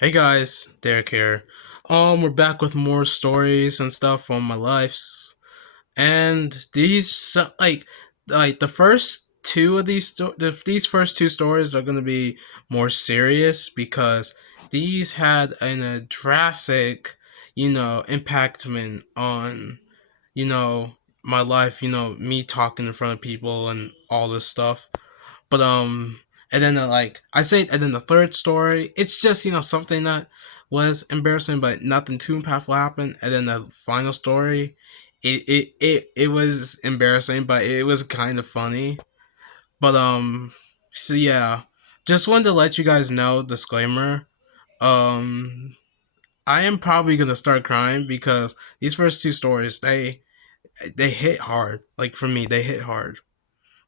Hey guys, Derek here. We're back with more stories and stuff from my lives, and like the first two of these first two stories are gonna be more serious because these had a drastic, impactment on, you know, my life. Me talking in front of people and all this stuff. But and then and then the third story, it's just something that was embarrassing, but nothing too impactful happened. And then the final story, it was embarrassing, but it was kind of funny. But so yeah, just wanted to let you guys know, disclaimer. Um, I am probably gonna start crying because these first two stories they hit hard. Like for me, they hit hard.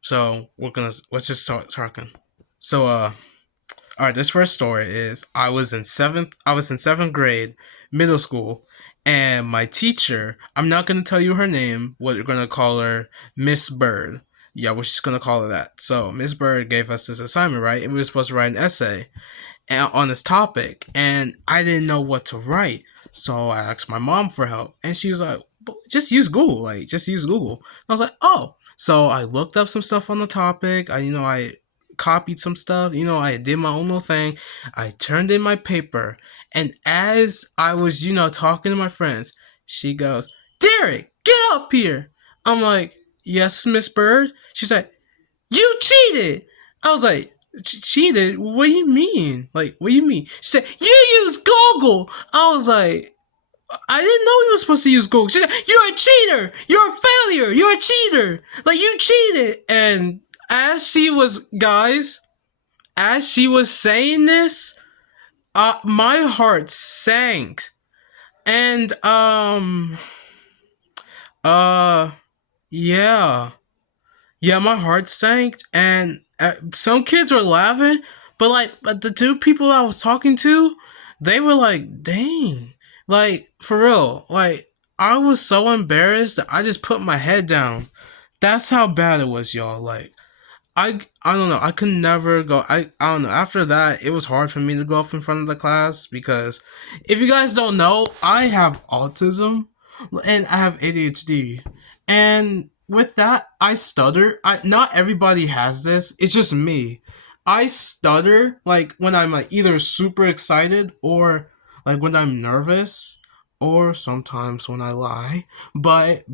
So let's just start talking. So all right, this first story is I was in 7th grade, middle school, and my teacher, I'm not going to tell you her name, we're going to call her Miss Bird. Yeah, we're just going to call her that. So, Miss Bird gave us this assignment, right? And we were supposed to write an essay on this topic, and I didn't know what to write. So, I asked my mom for help, and she was like, just use Google, just use Google. And I was like, oh. So, I looked up some stuff on the topic. I copied some stuff. I did my own little thing. I turned in my paper. And as I was, talking to my friends, she goes, Derek, get up here. I'm like, yes, Miss Bird. She's like, you cheated. I was like, cheated? What do you mean? Like, what do you mean? She said, you use Google. I was like, I didn't know you were supposed to use Google. She said, you're a cheater. You're a failure. You're a cheater. Like, you cheated. And as she was, guys, as she was saying this, my heart sank. And, uh, yeah. Yeah, my heart sank. And some kids were laughing, but the two people I was talking to, they were like, dang. Like, for real. Like, I was so embarrassed that I just put my head down. That's how bad it was, y'all. Like, I don't know. I could never go. I don't know. After that, it was hard for me to go up in front of the class because if you guys don't know, I have autism and I have ADHD. And with that, I stutter. I Not everybody has this. It's just me. I stutter like when I'm like either super excited or like when I'm nervous or sometimes when I lie. But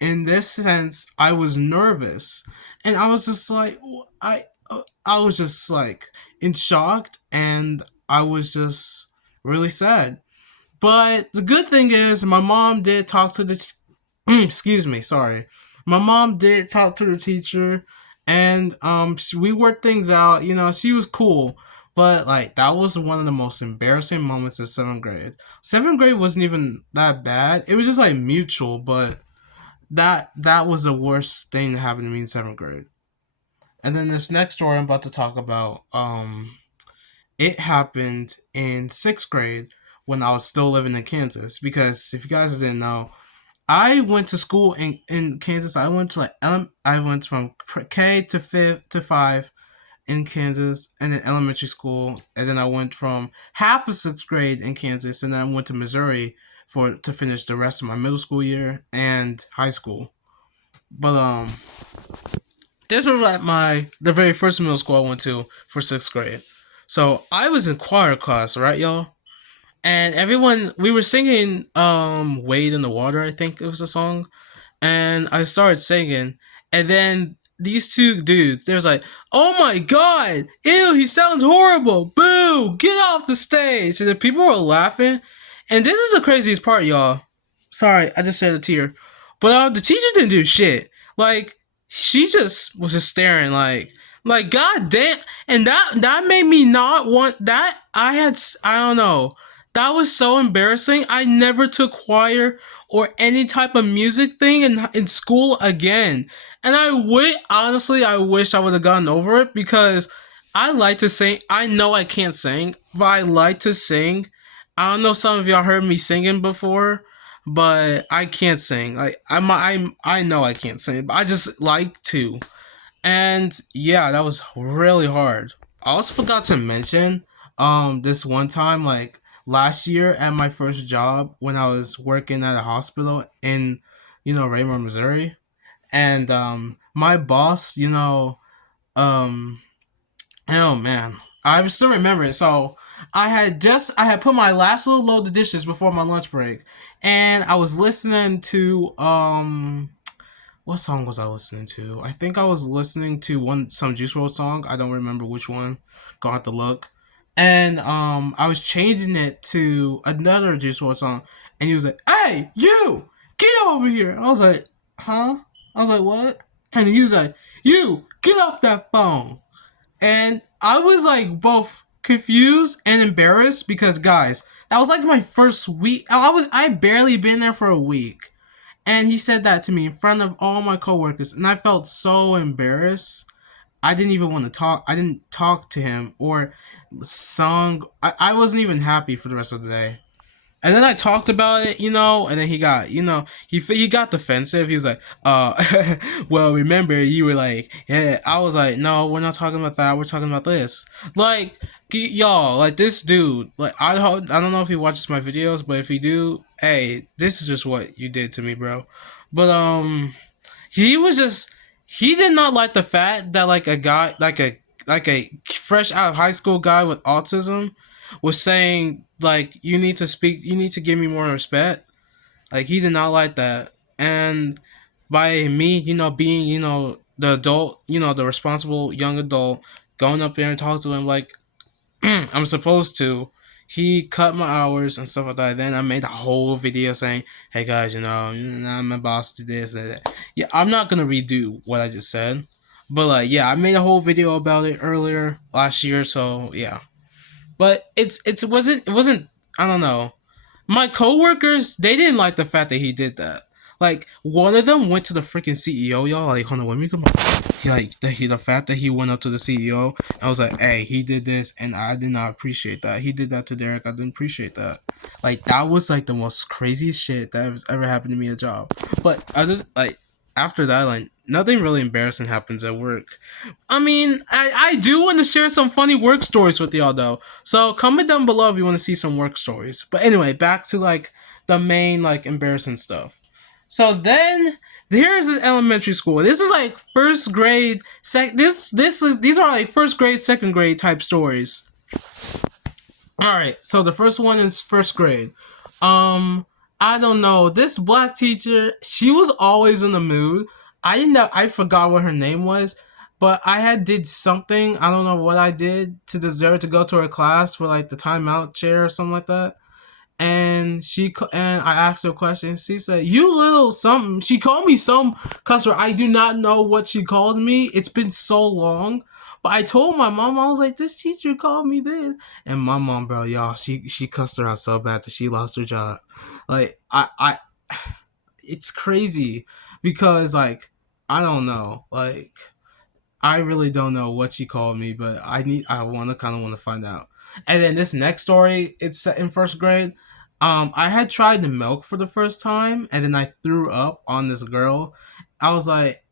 in this sense, I was nervous and I was just like I was just like in shocked and I was just really sad. But the good thing is my mom did talk to the excuse me, sorry. My mom did talk to the teacher and we worked things out. She was cool. But like that was one of the most embarrassing moments of 7th grade. 7th grade wasn't even that bad. It was just like mutual, but that was the worst thing that happened to me in 7th grade. And then this next story I'm about to talk about, it happened in 6th grade when I was still living in Kansas. Because if you guys didn't know, I went to school in Kansas. I went to I went from K to fifth to five in Kansas, and then elementary school, and then I went from half of 6th grade in Kansas, and then I went to Missouri to finish the rest of my middle school year and high school. But this was like the very first middle school I went to for 6th grade. So I was in choir class, right, y'all? And everyone we were singing Wade in the Water, I think it was a song. And I started singing, and then these two dudes, they was like, "Oh my god, ew, he sounds horrible! Boo, get off the stage!" And the people were laughing, and this is the craziest part, y'all. Sorry, I just shed a tear, but the teacher didn't do shit. Like she just was just staring, like god damn, and that made me not want that. I don't know. That was so embarrassing. I never took choir or any type of music thing in school again. And I wish I would have gotten over it because I like to sing. I know I can't sing, but I like to sing. I don't know some of y'all heard me singing before, but I can't sing. Like I know I can't sing, but I just like to. And yeah, that was really hard. I also forgot to mention this one time, like last year at my first job when I was working at a hospital in, Raymond, Missouri. And my boss, um oh man, I still remember it. So I had put my last little load of dishes before my lunch break, and I was listening to what song was I listening to? I think I was listening to some Juice WRLD song. I don't remember which one. Gonna have to look. And I was changing it to another Juice WRLD song, and he was like, "Hey, you, get over here!" I was like, "Huh?" I was like, "What?" And he was like, "You, get off that phone!" And I was like both confused and embarrassed because, guys, that was like my first week. I barely been there for a week, and he said that to me in front of all my coworkers, and I felt so embarrassed. I didn't even want to talk. I didn't talk to him or song. I wasn't even happy for the rest of the day. And then I talked about it, and then he got, he got defensive. He was like, well, remember, you were like, yeah. I was like, no, we're not talking about that. We're talking about this. Like, y'all, like this dude, like, I don't know if he watches my videos, but if he do, hey, this is just what you did to me, bro. But, he was just, he did not like the fact that, like, a guy, like a fresh out of high school guy with autism was saying, like, you need to give me more respect. Like, he did not like that. And by me, being, the adult, the responsible young adult, going up there and talking to him like I'm supposed to, he cut my hours and stuff like that. Then I made a whole video saying, "Hey guys, my boss did this and that." Yeah, I'm not gonna redo what I just said, but like, yeah, I made a whole video about it earlier last year. So yeah, but it wasn't, I don't know. My coworkers, they didn't like the fact that he did that. Like, one of them went to the freaking CEO, y'all. Like, hold on, let me come on. Like, the fact that he went up to the CEO, I was like, hey, he did this, and I did not appreciate that. He did that to Derek. I didn't appreciate that. Like, that was like the most craziest shit that has ever happened to me at a job. But other like after that, like, nothing really embarrassing happens at work. I mean, I do want to share some funny work stories with y'all though. So comment down below if you want to see some work stories. But anyway, back to like the main like embarrassing stuff. So then here's this elementary school. This is like first grade. These are like first grade, second grade type stories. All right, so the first one is first grade. Um, I don't know. This black teacher, she was always in the mood. I didn't know. I forgot what her name was, but I had did something. I don't know what I did to deserve to go to her class for like the timeout chair or something like that. And I asked her a question. She said, "You little something." She called me some cuss word. I do not know what she called me. It's been so long. But I told my mom, I was like, "This teacher called me this," and my mom, bro, y'all, she cussed her out so bad that she lost her job. Like, it's crazy because, like, I don't know, like, I really don't know what she called me, but I want to kind of want to find out. And then this next story, it's set in first grade. I had tried the milk for the first time, and then I threw up on this girl. I was like,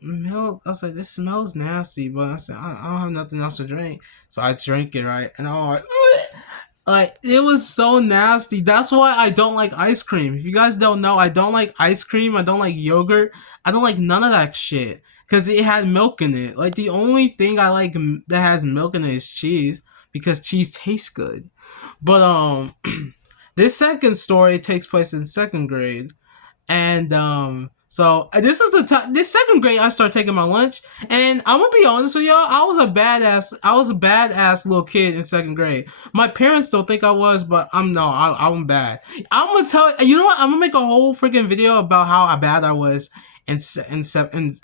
milk. I was like, this smells nasty, but I said, I don't have nothing else to drink, so I drank it, right, and I was like, it was so nasty. That's why I don't like ice cream. If you guys don't know, I don't like ice cream. I don't like yogurt. I don't like none of that shit because it had milk in it. Like, the only thing I like that has milk in it is cheese because cheese tastes good. But this second story takes place in second grade, and so this is the time. This second grade, I started taking my lunch, and I'm gonna be honest with y'all. I was a badass. I was a badass little kid in second grade. My parents don't think I was, but I'm bad. I'm gonna tell you know what. I'm gonna make a whole freaking video about how bad I was in second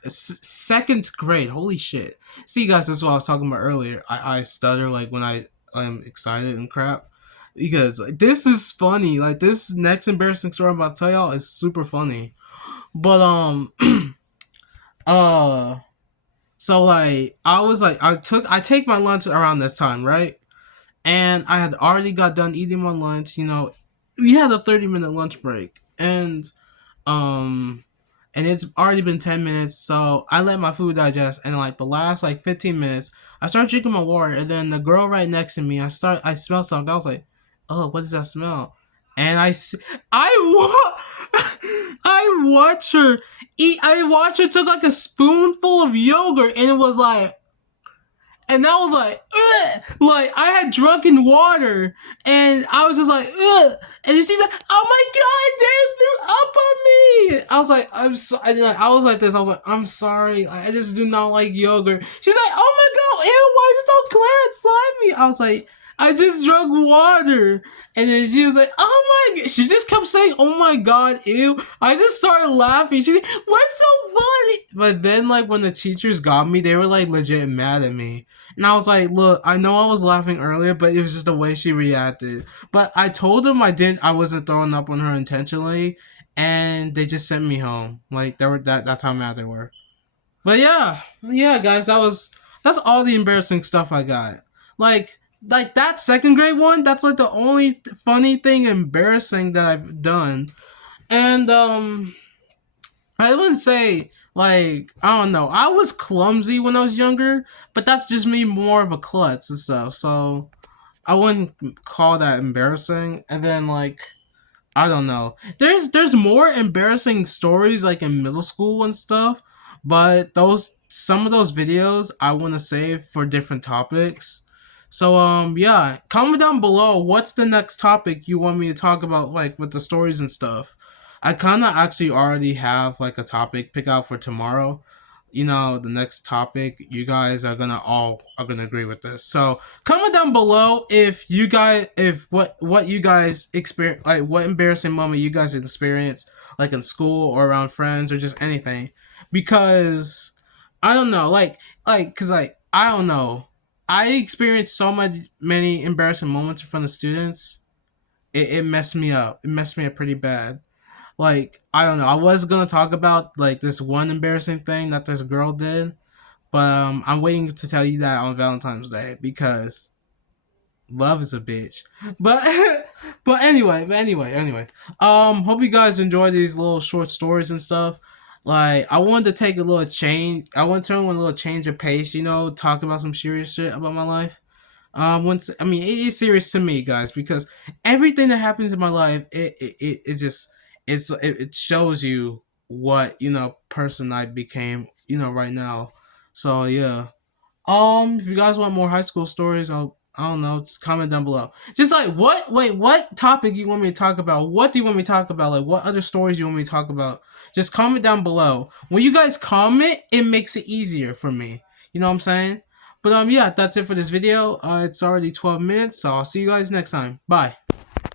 grade. Holy shit! See, guys, this is what I was talking about earlier. I stutter like when I'm excited and crap. Because like, this is funny. Like, this next embarrassing story I'm about to tell y'all is super funny. But uh so like I was like I take my lunch around this time, right? And I had already got done eating my lunch, we had a 30-minute lunch break. Um and it's already been 10 minutes. So I let my food digest, and like the last like 15 minutes, I started drinking my water, and then the girl right next to me, I smelled something. I was like, oh, what does that smell? And I watch her eat. I watch her took like a spoonful of yogurt, and it was like, and that was like, ugh! Like I had drunken water, and I was just like, ugh! And she's like, oh my god, they threw up on me. I was like, I'm so, and like, I was like this. I was like, I'm sorry, I just do not like yogurt. She's like, oh my god, ew, why is it so clear and slimy? I was like, I just drank water. And then she was like, oh my god. She just kept saying, oh my god, ew. I just started laughing. She's like, what's so funny? But then, like, when the teachers got me, they were, like, legit mad at me. And I was like, look, I know I was laughing earlier, but it was just the way she reacted. But I told them I wasn't throwing up on her intentionally. And they just sent me home. Like, that's how mad they were. But yeah, guys, that's all the embarrassing stuff I got. Like that second grade one, that's like the only funny thing embarrassing that I've done. And I wouldn't say like I don't know. I was clumsy when I was younger, but that's just me more of a klutz and stuff. So I wouldn't call that embarrassing. And then like I don't know. There's more embarrassing stories like in middle school and stuff, but those some of those videos I want to save for different topics. So yeah, comment down below what's the next topic you want me to talk about like with the stories and stuff. I kind of actually already have like a topic pick out for tomorrow. You know, the next topic, you guys are gonna agree with this. So comment down below if you guys if what you guys experience, like what embarrassing moment you guys experience like in school or around friends or just anything, because I don't know, cuz like I don't know, I experienced so many embarrassing moments in front of students. It messed me up. It messed me up pretty bad. Like I don't know, I was gonna talk about like this one embarrassing thing that this girl did, but I'm waiting to tell you that on Valentine's Day because love is a bitch. But anyway. Hope you guys enjoy these little short stories and stuff. Like I wanted to take a little change. I want to turn on a little change of pace. You know, talk about some serious shit about my life. Once I mean it is serious to me, guys, because everything that happens in my life, it just it shows you what person I became, right now. So yeah. If you guys want more high school stories, I don't know, just comment down below. Just like what topic you want me to talk about? What do you want me to talk about? Like what other stories you want me to talk about? Just comment down below. When you guys comment, it makes it easier for me. You know what I'm saying? But yeah, that's it for this video. It's already 12 minutes, so I'll see you guys next time. Bye.